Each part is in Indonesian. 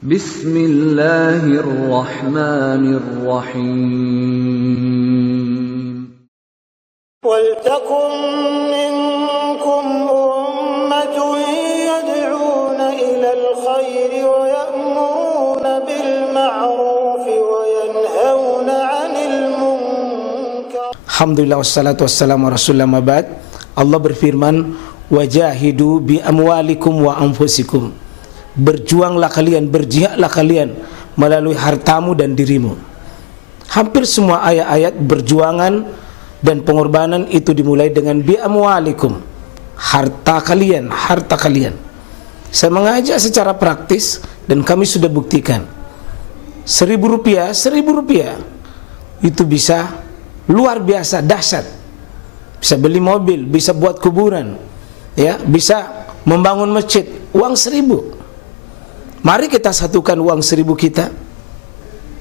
Bismillahirrahmanirrahim. وَلْتَكُنْ مِنْكُمْ أُمَّةٌ يَدْعُونَ إِلَى الْخَيْرِ وَيَأْمُرُونَ بِالْمَعْرُوفِ وَيَنْهَوْنَ عَنِ الْمُنْكَرِ. Alhamdulillah wassalatu wassalamu ala rasulillah mabad. Allah berfirman, wajahidu bi amwalikum wa anfusikum. Berjuanglah kalian, berjihadlah kalian melalui hartamu dan dirimu. Hampir semua ayat-ayat berjuangan dan pengorbanan itu dimulai dengan bi amwalikum, harta kalian, harta kalian. Saya mengajak secara praktis dan kami sudah buktikan. Rp1.000 itu bisa luar biasa dahsyat. Bisa beli mobil, bisa buat kuburan, ya, bisa membangun masjid. Uang 1.000. Mari kita satukan uang 1.000 kita.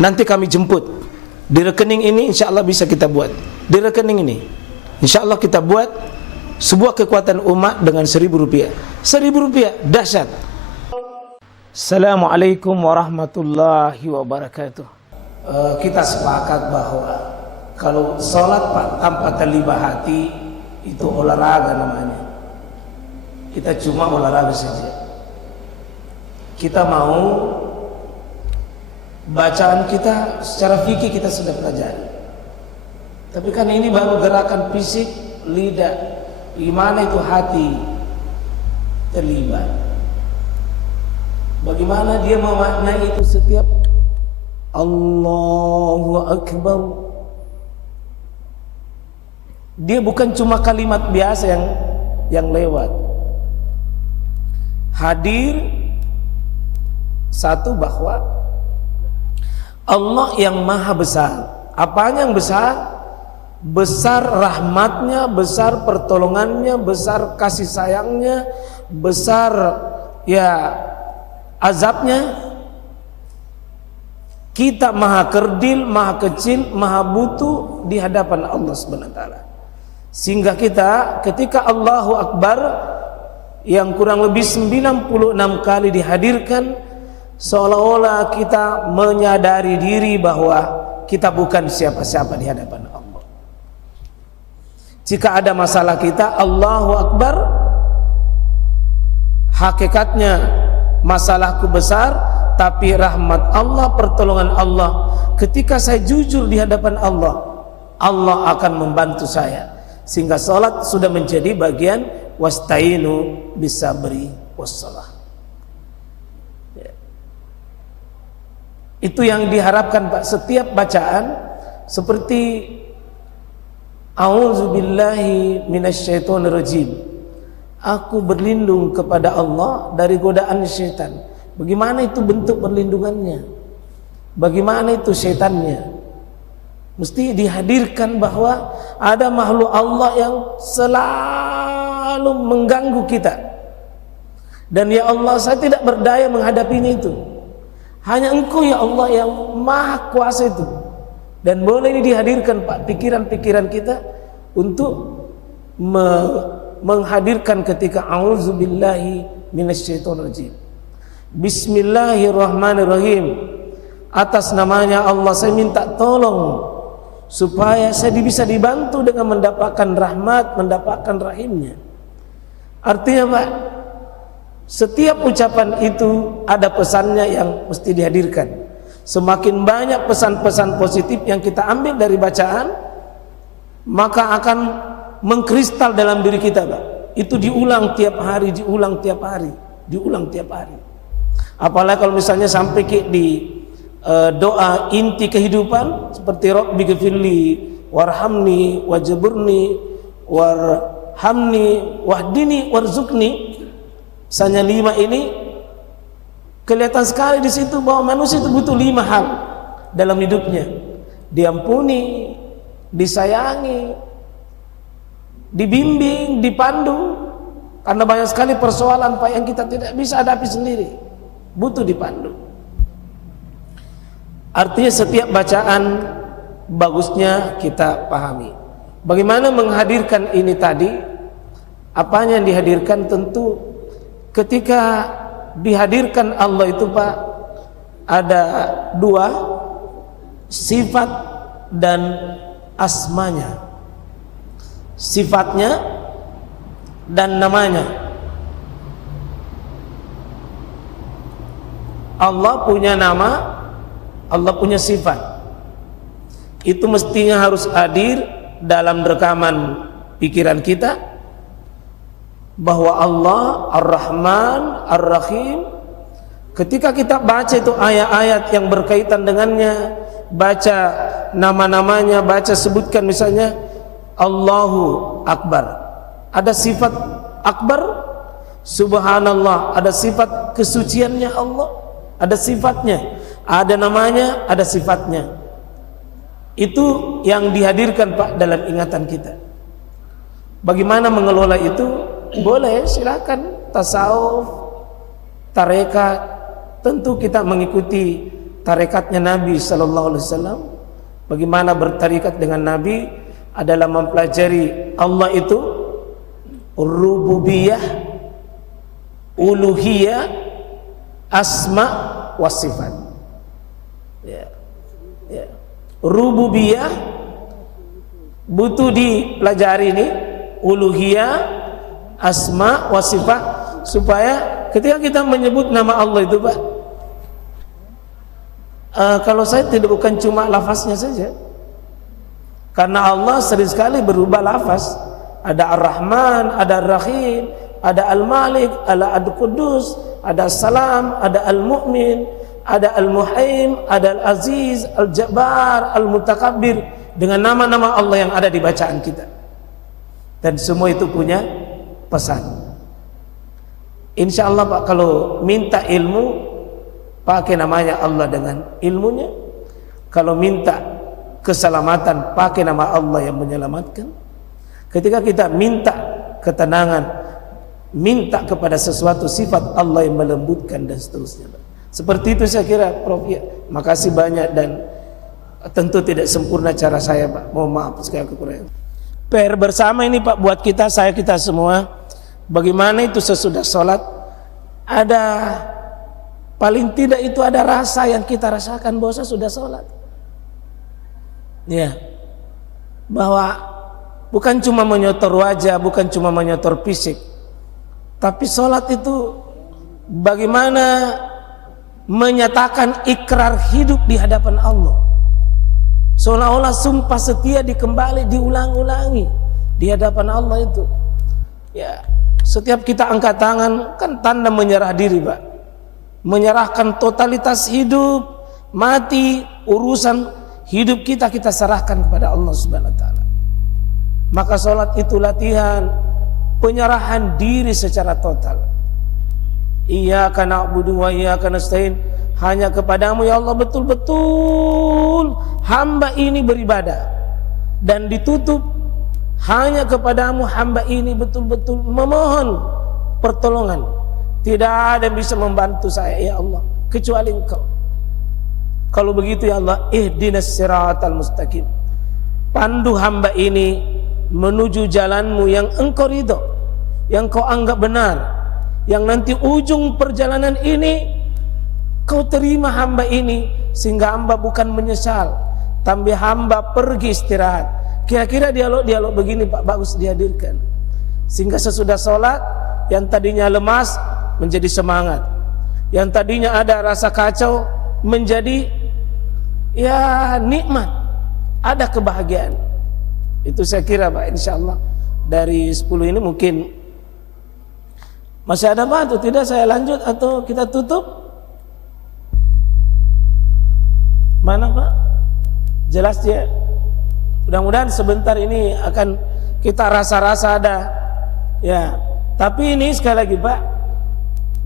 Nanti kami jemput di rekening ini, insya Allah bisa kita buat. Di rekening ini insya Allah kita buat sebuah kekuatan umat dengan Rp1.000. Rp1.000 dahsyat. Assalamualaikum warahmatullahi wabarakatuh. Kita sepakat bahwa kalau sholat tanpa talibah hati itu olahraga namanya. Kita cuma olahraga saja. Kita mau bacaan kita secara fikih kita sudah pelajari. Tapi kan ini baru gerakan fisik, lidah. Gimana itu hati terlibat? Bagaimana dia memaknai itu setiap Allahu Akbar. Dia bukan cuma kalimat biasa yang lewat. Hadir satu bahwa Allah yang maha besar. Apanya yang besar? Besar rahmatnya, besar pertolongannya, besar kasih sayangnya, besar ya azabnya. Kita maha kerdil, maha kecil, maha butuh di hadapan Allah Subhanahu wa taala. Sehingga kita ketika Allahu Akbar yang kurang lebih 96 kali dihadirkan, seolah-olah kita menyadari diri bahwa kita bukan siapa-siapa di hadapan Allah. Jika ada masalah kita, Allahu Akbar, hakikatnya masalahku besar, tapi rahmat Allah, pertolongan Allah, ketika saya jujur di hadapan Allah, Allah akan membantu saya. Sehingga salat sudah menjadi bagian wasta'inu bisabri wassalah. Itu yang diharapkan Pak. Setiap bacaan seperti A'udzubillahi minasyaitonirrajim. Aku berlindung kepada Allah dari godaan syaitan. Bagaimana itu bentuk perlindungannya? Bagaimana itu syaitannya? Mesti dihadirkan bahwa ada makhluk Allah yang selalu mengganggu kita. Dan ya Allah, saya tidak berdaya menghadapinya itu. Hanya Engkau ya Allah yang maha kuasa itu. Dan boleh ini dihadirkan Pak, pikiran-pikiran kita untuk menghadirkan ketika a'udzubillahi minasyaitonirrajim. Bismillahirrahmanirrahim. Atas namanya Allah saya minta tolong supaya saya bisa dibantu dengan mendapatkan rahmat, mendapatkan rahimnya. Artinya Pak, setiap ucapan itu ada pesannya yang mesti dihadirkan. Semakin banyak pesan-pesan positif yang kita ambil dari bacaan, maka akan mengkristal dalam diri kita Pak. Itu diulang tiap hari, diulang tiap hari, diulang tiap hari. Apalagi kalau misalnya sampai di doa inti kehidupan seperti Rabbi ghfirli warhamni wajburni warhamni wahdini warzuqni. Misalnya 5 ini kelihatan sekali di situ bahwa manusia itu butuh 5 hal dalam hidupnya. Diampuni, disayangi, dibimbing, dipandu. Karena banyak sekali persoalan Pak yang kita tidak bisa hadapi sendiri, butuh dipandu. Artinya setiap bacaan bagusnya kita pahami. Bagaimana menghadirkan ini tadi? Apanya yang dihadirkan? Tentu ketika dihadirkan Allah itu Pak, ada dua, sifat dan asmanya. Sifatnya dan namanya. Allah punya nama, Allah punya sifat. Itu mestinya harus hadir dalam rekaman pikiran kita, bahwa Allah Ar-Rahman Ar-Rahim. Ketika kita baca itu ayat-ayat yang berkaitan dengannya, baca nama-namanya, baca sebutkan misalnya Allahu Akbar, ada sifat Akbar, Subhanallah, ada sifat kesuciannya Allah, ada sifatnya, ada namanya, ada sifatnya. Itu yang dihadirkan Pak dalam ingatan kita. Bagaimana mengelola itu? Boleh, silakan. Tasawuf, tarekat, tentu kita mengikuti tarekatnya Nabi Sallallahu Alaihi Wasallam. Bagaimana bertarikat dengan Nabi adalah mempelajari Allah itu rububiyah, uluhiyah, asma wa sifat. Ya. Ya. Rububiyah butuh dipelajari ini, uluhiyah, asma wa sifat, supaya ketika kita menyebut nama Allah itu Pak, kalau saya tidak bukan cuma lafaznya saja, karena Allah sering sekali berubah lafaz. Ada Ar-Rahman, ada Ar-Rahim, ada Al-Malik, ada Al-Qudus, ada Salam, ada Al-Mu'min, ada Al-Muhaim, ada Al-Aziz, Al-Jabbar, Al-Mutakabbir, dengan nama-nama Allah yang ada di bacaan kita. Dan semua itu punya pesan. Insya Allah Pak, kalau minta ilmu, pakai namanya Allah dengan ilmunya. Kalau minta keselamatan, pakai nama Allah yang menyelamatkan. Ketika kita minta ketenangan, minta kepada sesuatu sifat Allah yang melembutkan dan seterusnya. Seperti itu saya kira Prof. Ya, makasih banyak, dan tentu tidak sempurna cara saya Pak, mohon maaf segala kekurangan. PR bersama ini Pak buat kita semua. Bagaimana itu sesudah sholat, ada paling tidak itu ada rasa yang kita rasakan bahwa sudah sholat. Ya, bahwa bukan cuma menyotor wajah, bukan cuma menyotor fisik, tapi sholat itu bagaimana menyatakan ikrar hidup di hadapan Allah, seolah-olah sumpah setia dikembali, diulang-ulangi di hadapan Allah itu. Ya, setiap kita angkat tangan kan tanda menyerah diri Pak, menyerahkan totalitas hidup, mati, urusan hidup kita serahkan kepada Allah Subhanahu Wa Taala. Maka sholat itu latihan penyerahan diri secara total. Iyyaka na'budu wa iyyaka nasta'in, hanya kepadamu ya Allah betul-betul hamba ini beribadah, dan ditutup hanya kepadamu hamba ini betul-betul memohon pertolongan. Tidak ada yang bisa membantu saya ya Allah kecuali Engkau. Kalau begitu ya Allah, ihdinas siratal mustaqim, pandu hamba ini menuju jalanmu yang Engkau ridho, yang Kau anggap benar, yang nanti ujung perjalanan ini Kau terima hamba ini, sehingga hamba bukan menyesal, tapi hamba pergi istirahat. Kira-kira dialog begini Pak bagus dihadirkan, sehingga sesudah sholat yang tadinya lemas menjadi semangat, yang tadinya ada rasa kacau menjadi ya nikmat, ada kebahagiaan. Itu saya kira Pak, insya Allah dari 10 ini mungkin masih ada Pak atau tidak, saya lanjut atau kita tutup? Mana Pak? Jelas ya. Mudah-mudahan sebentar ini akan kita rasa-rasa ada ya. Tapi ini sekali lagi Pak,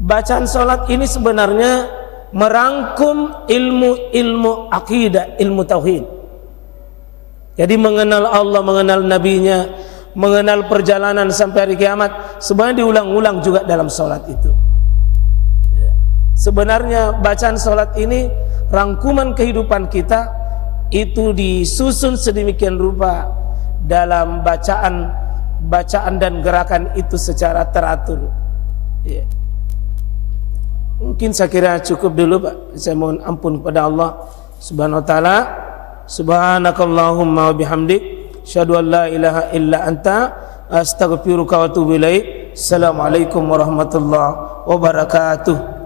bacaan sholat ini sebenarnya merangkum ilmu akidah, ilmu tauhid. Jadi mengenal Allah, mengenal nabinya, mengenal perjalanan sampai hari kiamat, sebenarnya diulang-ulang juga dalam sholat itu. Sebenarnya bacaan sholat ini rangkuman kehidupan kita itu disusun sedemikian rupa dalam bacaan dan gerakan itu secara teratur. Mungkin saya kira cukup dulu Pak. Saya mohon ampun kepada Allah Subhanahu wa taala. Subhanakallahumma wa bihamdik, asyhadu an la ilaha illa anta, astaghfiruka wa atubu ilaik. Assalamualaikum warahmatullahi wabarakatuh.